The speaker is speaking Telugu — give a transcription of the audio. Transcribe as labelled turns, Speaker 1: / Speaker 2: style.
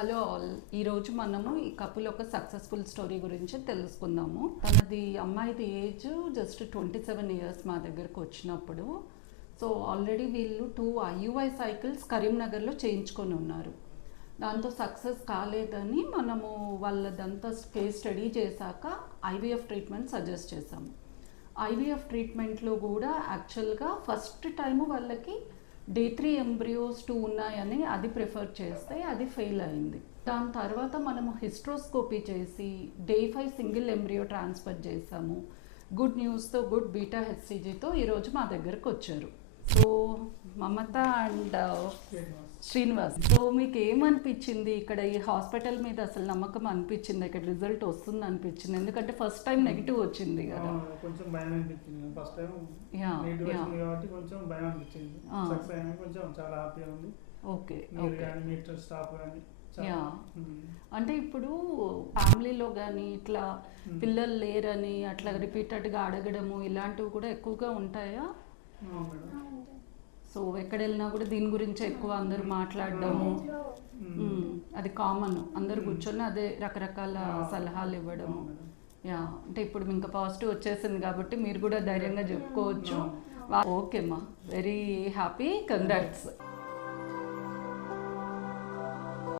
Speaker 1: Hello all. ఈరోజు మనము ఈ కపుల్ ఒక సక్సెస్ఫుల్ స్టోరీ గురించి తెలుసుకుందాము. తనది అమ్మాయిది age just twenty seven years మా దగ్గరకు వచ్చినప్పుడు. సో ఆల్రెడీ వీళ్ళు టూ ఐయుఐ సైకిల్స్ కరీంనగర్లో చేయించుకొని ఉన్నారు. దాంతో సక్సెస్ కాలేదని మనము వాళ్ళదంతా కేస్ స్టడీ చేశాక ఐవీఎఫ్ ట్రీట్మెంట్ సజెస్ట్ చేశాము. ఐవీఎఫ్ ట్రీట్మెంట్లో కూడా యాక్చువల్గా ఫస్ట్ టైం వాళ్ళకి డే త్రీ ఎంబ్రియోస్ టూ ఉన్నాయని అది ప్రిఫర్ చేస్తే అది ఫెయిల్ అయింది. దాని తర్వాత మనము హిస్ట్రోస్కోపీ చేసి day five single embryo transfer చేసాము. గుడ్ న్యూస్తో గుడ్ బీటా హెచ్సిజీతో ఈరోజు మా దగ్గరకు వచ్చారు. So Mamata and Srinivas. So మీకు ఏమనిపించింది ఇక్కడ ఈ హాస్పిటల్ మీద అసలు నమ్మకం అనిపించింది? ఇక్కడ రిజల్ట్ వస్తుంది అనిపించింది ఎందుకంటే ఫస్ట్ టైం నెగిటివ్ వచ్చింది కదా.
Speaker 2: కొంచెం భయం అనిపించింది ఫస్ట్ టైం
Speaker 1: యా యా.
Speaker 2: కాబట్టి కొంచెం భయం అనిపించింది. సక్సెస్ అయినా కొంచెం చాలా హ్యాపీగా ఉంది.
Speaker 1: Okay okay.
Speaker 2: కానీ మీ స్టాఫ్ కానీ
Speaker 1: యా. అంటే ఇప్పుడు ఫ్యామిలీలో కానీ ఇట్లా. పిల్లలు లేరని అట్లా రిపీటెడ్గా అడగడము ఇలాంటివి కూడా ఎక్కువగా ఉంటాయా? సో ఎక్కడ వెళ్ళినా కూడా దీని గురించి ఎక్కువ అందరూ మాట్లాడడము. అది కామన్ అందరు. కూర్చొని అదే రకరకాల. సలహాలు ఇవ్వడము. యా అంటే ఇప్పుడు ఇంకా పాజిటివ్ వచ్చేసింది కాబట్టి మీరు కూడా ధైర్యంగా చెప్పుకోవచ్చు
Speaker 2: అవును.
Speaker 1: ఓకే మా వెరీ హ్యాపీ కంగ్రాట్స్